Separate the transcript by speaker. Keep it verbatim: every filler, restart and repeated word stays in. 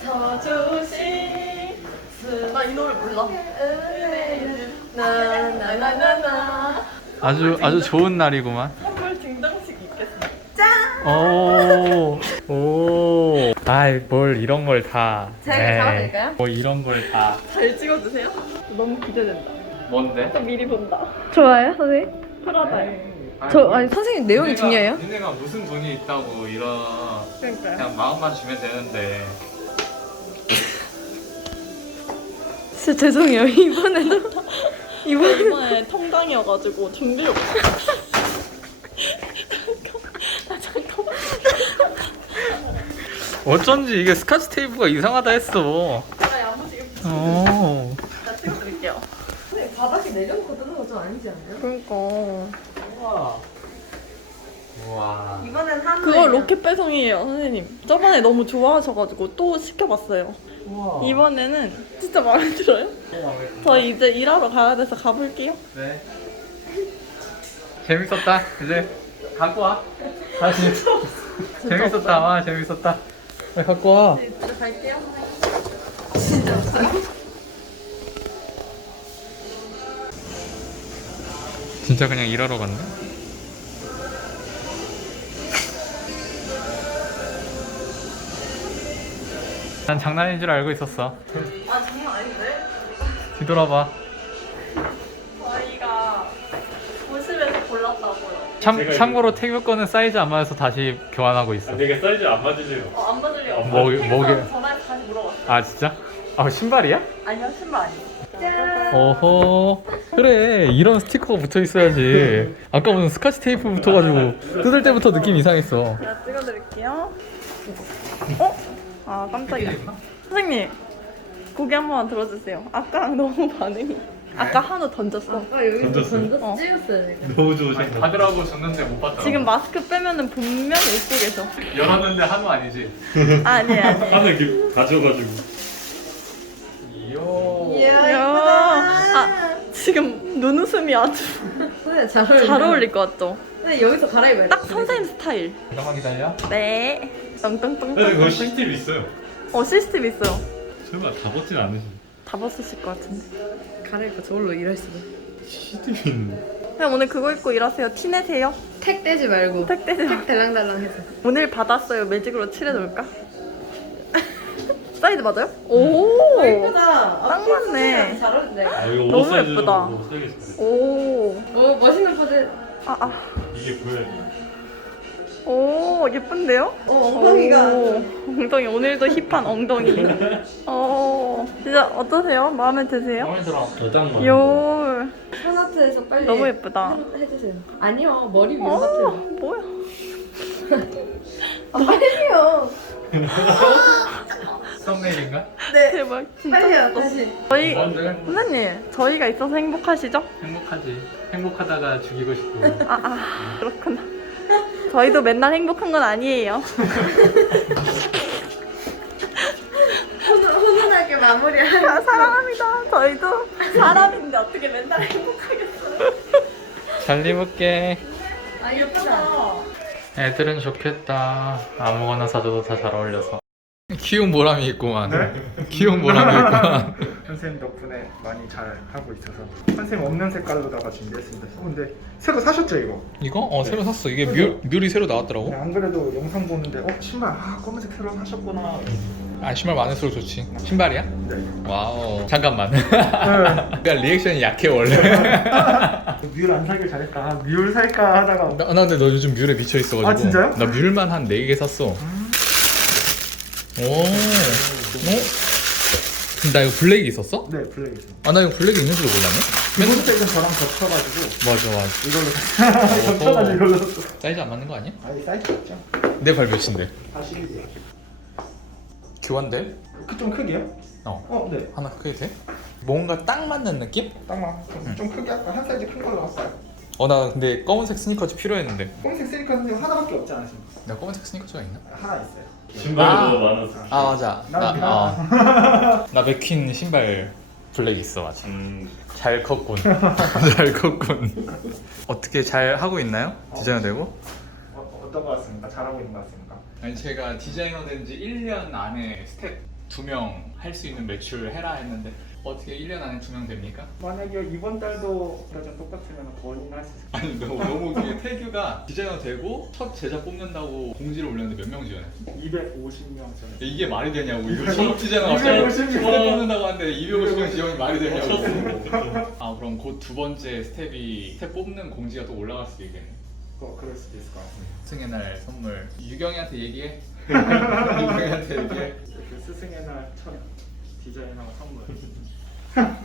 Speaker 1: 서주시. 나 이 노래 몰라. 나나나나나.
Speaker 2: 아주 아주 좋은 날이구만.
Speaker 1: 선물 증정식 있겠어.
Speaker 2: 오, 오. 아이, 뭘 이런 걸 다.
Speaker 1: 제가
Speaker 2: 네.
Speaker 1: 잡아드릴까요?
Speaker 2: 뭐 이런 걸 다.
Speaker 1: 잘 찍어주세요. 너무 기대된다.
Speaker 2: 뭔데?
Speaker 1: 또 미리 본다.
Speaker 3: 좋아요, 선생님?
Speaker 1: 프라다요.
Speaker 3: 저 아니 선생님 내용이
Speaker 2: 니네가-
Speaker 3: 중요해요?
Speaker 2: 니네가 무슨 돈이 있다고 이런
Speaker 1: 그러니까요.
Speaker 2: 그냥 마음만 주면 되는데.
Speaker 3: 진짜 죄송해요. 이번에도 이번에
Speaker 1: 이번에 통당이어가지고 준비를 못. 아 잠깐만.
Speaker 2: 어쩐지 이게 스카치 테이프가 이상하다 했어.
Speaker 1: 아 야무지게
Speaker 2: 오.
Speaker 1: 자 찍어드릴게요.
Speaker 3: 선생님 바닥에 내려놓고 뜨는 거 좀 아니지 않나요?
Speaker 1: 그러니까
Speaker 2: 우와. 우와.
Speaker 3: 이번엔 한
Speaker 1: 그거 로켓 배송이에요 선생님. 저번에 너무 좋아하셔가지고 또 시켜봤어요.
Speaker 2: 우와.
Speaker 1: 이번에는 진짜 마음에 들어요?
Speaker 2: 우와, 왜-
Speaker 1: 저 이제 일하러 가야 돼서 가볼게요.
Speaker 2: 네. 재밌었다. 이제 갖고 와. 다시. 재밌었다. 와, 재밌었다. 빨리 갖고 와.
Speaker 1: 이제 갈게요.
Speaker 2: 진짜 그냥 일하러 갔네? 난 장난인 줄 알고 있었어.
Speaker 1: 아 장난 아닌데?
Speaker 2: 뒤돌아봐.
Speaker 1: 저희가 도심에서 골랐다고요.
Speaker 2: 참, 참고로 태교 거는 사이즈 안 맞아서 다시 교환하고 있어.
Speaker 4: 되게 사이즈 안 맞으세요.
Speaker 1: 어, 안 받을 리 없어요.
Speaker 2: 뭐- 뭐게?
Speaker 1: 그래서 전화해서 다시 물어봤어요.
Speaker 2: 아, 진짜? 아, 신발이야?
Speaker 1: 아니요 신발 아니에요.
Speaker 2: 어허. 그래, 이런 스티커가 붙어 있어야지. 아까 무슨 스카치 테이프 붙어가지고 뜯을 때부터 느낌 이상했어.
Speaker 1: 제가 찍어드릴게요. 어? 아 깜짝이야. 선생님 고개 한 번만 들어주세요. 아까랑 너무 반응이. 아까 한우 던졌어.
Speaker 3: 아까 여기
Speaker 4: 던졌어요?
Speaker 3: 던져서
Speaker 1: 어.
Speaker 3: 찍었어요 지금.
Speaker 4: 너무 좋으셨다.
Speaker 2: 받으라고 줬는데 못 받더라고.
Speaker 1: 지금 마스크 빼면은 분명히 웃고 계셔.
Speaker 2: 열었는데 한우 아니지?
Speaker 1: 아니 아니.
Speaker 4: 하나 이렇게 가져가지고.
Speaker 2: 이요.
Speaker 3: 이야
Speaker 1: 이야.
Speaker 3: 이쁘다.
Speaker 1: 아 지금 눈웃음이 아주
Speaker 3: 선생님 잘 어울려.
Speaker 1: 잘 어울릴 것 같죠?
Speaker 3: 선생님 여기서 갈아입어요.
Speaker 1: 딱 선생님 스타일.
Speaker 2: 잠깐만 기다려.
Speaker 1: 네.
Speaker 4: 근데 그거
Speaker 1: 떵떵떵떵.
Speaker 4: 씨씨티비 있어요.
Speaker 1: 어 시스템 있어요.
Speaker 4: 설마 다 벗진 않으시?
Speaker 1: 다 벗으실 것 같은데.
Speaker 3: 갈아입고 저걸로 일할 수도.
Speaker 4: 씨씨티비 있네.
Speaker 1: 그냥 오늘 그거 입고 일하세요. 티 내세요.
Speaker 3: 택 떼지 말고.
Speaker 1: 택 떼지 마.
Speaker 3: 택 달랑달랑해서.
Speaker 1: 오늘 받았어요. 매직으로 칠해놓을까? 사이즈 맞아요? 오.
Speaker 3: 어, 이쁘다.
Speaker 1: 딱 맞네.
Speaker 3: 잘 어울린다. 이거.
Speaker 4: 아, 이거
Speaker 1: 너무
Speaker 4: 오버사이즈로
Speaker 1: 예쁘다.
Speaker 4: 뭐 써야겠어요.
Speaker 1: 오.
Speaker 3: 오 멋있는 포즈.
Speaker 1: 아 아.
Speaker 4: 이게 보여요.
Speaker 1: 오 예쁜데요?
Speaker 3: 어 엉덩이가.
Speaker 1: 오, 엉덩이 오늘도 힙한 엉덩이. 어 진짜 어떠세요? 마음에 드세요?
Speaker 2: 마음에 들어.
Speaker 4: 도장만.
Speaker 1: 요
Speaker 3: 하나트에서 빨리.
Speaker 1: 너무 예쁘다.
Speaker 3: 해- 해주세요. 아니요 머리 위로
Speaker 1: 어
Speaker 3: 하트.
Speaker 1: 뭐야?
Speaker 3: 아 빨리요.
Speaker 2: 썸네일인가?
Speaker 3: 네.
Speaker 1: 대박 진짜.
Speaker 3: 빨리요 다시.
Speaker 1: 저희
Speaker 2: 뭔데?
Speaker 1: 선생님 저희가 있어서 행복하시죠?
Speaker 2: 행복하지. 행복하다가 죽이고 싶고.
Speaker 1: 아 아 그렇구나. 저희도 맨날 행복한 건 아니에요.
Speaker 3: 훈- 훈훈하게 마무리하는.
Speaker 1: 아, 사랑합니다. 저희도 사람인데 어떻게 맨날 행복하겠어요?
Speaker 2: 잘 입을게.
Speaker 3: 아 예쁘다.
Speaker 2: 애들은 좋겠다. 아무거나 사줘도 다 잘 어울려서. 귀여운 보람이 있구만. 귀여운 보람이 있구만.
Speaker 5: 선생님 덕분에 많이 잘 하고 있어서 선생님 없는 색깔로다가 준비했습니다. 어, 근데 새로 사셨죠 이거?
Speaker 2: 이거? 어 새로 샀어. 이게 뮬, 뮬이 새로 나왔더라고.
Speaker 5: 네, 안 그래도 영상 보는데 어 신발 아 검은색 새로 사셨구나.
Speaker 2: 아 신발 많을수록 좋지. 신발이야?
Speaker 5: 네.
Speaker 2: 와우. 잠깐만. 그러니까 리액션이 약해 원래.
Speaker 5: 뮬 안 사길 잘했다. 아, 뮬 살까 하다가
Speaker 2: 나, 나 근데 너 요즘 뮬에 미쳐 있어가지고.
Speaker 5: 아, 진짜요?
Speaker 2: 나 뮬만 한 네 개 샀어. 오. 어? 그럼 나 이거 블랙이 있었어?
Speaker 5: 네 블랙이죠.
Speaker 2: 아 나 이거 블랙이 있는 줄도 몰랐네.
Speaker 5: 기본색은 저랑 겹쳐가지고
Speaker 2: 맞아 맞아.
Speaker 5: 이걸로 겹쳐가지고 이걸로 샀어.
Speaker 2: 사이즈 안 맞는 거 아니야?
Speaker 5: 아니 사이즈 있죠?
Speaker 2: 내 발 몇인데?
Speaker 5: 사십이에요.
Speaker 2: 교환돼?
Speaker 5: 좀 크게요?
Speaker 2: 어.
Speaker 5: 어 네.
Speaker 2: 하나 크게 돼? 뭔가 딱 맞는 느낌?
Speaker 5: 딱만 좀, 좀 크게 할까? 한 사이즈 큰 걸로 할까요?
Speaker 2: 어 나 근데 검은색 스니커즈 필요했는데.
Speaker 5: 검은색 슬리커 선생님 하나밖에 없지 않으십니까?
Speaker 2: 나 검은색 스니커즈가 있나?
Speaker 5: 하나 있어요.
Speaker 4: 신발이
Speaker 2: 아.
Speaker 4: 너무 많아서.
Speaker 2: 아 맞아. 나
Speaker 5: 난
Speaker 2: 어. 나 맥퀸 신발 블랙 있어 맞아.
Speaker 4: 음.
Speaker 2: 잘 컸군. 잘 컸군. 어떻게 잘 하고 있나요? 디자이너 되고?
Speaker 5: 어, 어떤 것 같습니까? 잘하고 있는 것 같습니까?
Speaker 2: 아니 제가 디자이너 된 지 일 년 안에 스텝 두 명 할 수 있는 매출 해라 했는데 어떻게 일 년 안에 두 명 됩니까?
Speaker 5: 만약에 이번 달도 버전 똑같으면 거의 할 수 있을
Speaker 2: 아니 너무 너무 웃기게 태규가 디자이너 되고 첫 제자 뽑는다고 공지를 올렸는데 몇 명 지원했어?
Speaker 5: 거예요. 이백오십 명 전에.
Speaker 2: 이게 말이 되냐고 이거 졸업 디자이너
Speaker 5: 이백오십 명.
Speaker 2: 스텝 뽑는다고 하는데 이백오십 명 지원이 말이 되냐고. 아 그럼 곧 두 번째 스텝이 스텝 뽑는 공지가 또 올라갈 수도 있겠네.
Speaker 5: 어, 그럴 수도 있을 것 같습니다.
Speaker 2: 스승의 날 선물 유경이한테 얘기해. 유경이한테 얘기해.
Speaker 5: 그 스승의 날 첫 디자인하고 선물.